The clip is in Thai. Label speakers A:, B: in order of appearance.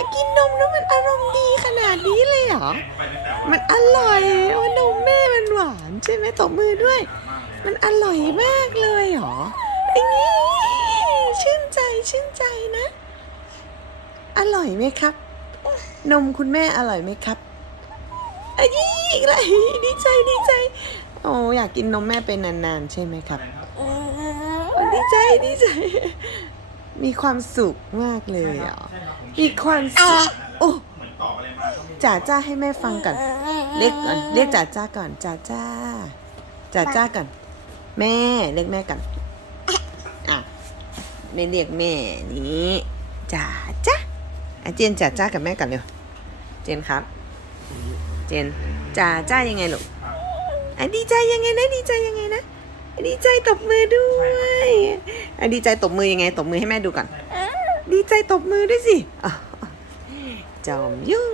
A: มากินนมแล้วมันอารมณ์ดีขนาดนี้เลยเหรอ มันอร่อยโอ้นมแม่มันหวานใช่ไหมตบมือด้วย มันอร่อยมากเลยเหรอไอ้นี่ชื่นใจชื่นใจนะ อร่อยไหมครับ นมคุณแม่อร่อยไหมครับไอ้นี่อีกแล้วดีใจดีใจ โอ้อยากกินนมแม่เป็นนานๆ ใช่ไหมครับโอ้ดีใจดีใจ มีความสุขมากเลยเหรอมีความสุขโอ้
B: เหมือนตอบอะไรมาก็ไม่
A: จ่าจ้าให้แม่ฟังก่อนเรียกก่อนเรียกจ่าจ้าก่อนจ่าจ้าจ่าจ้าก่อนแม่เรียกแม่ก่อนอะไม่เรียกแม่นี้จ่าจ้าอะเจนจ่าจ้ากับแม่ก่อนเร็วเจนครับ เจนจ่าจ้ายังไงลูกอะดีใจยังไงนะดีใจยังไงนะดีใจตบมือด้วยอะ ดีใจตบมือยังไง ตบมือให้แม่ดูก่อน ดีใจตบมือด้วยสิจอมยุ่ง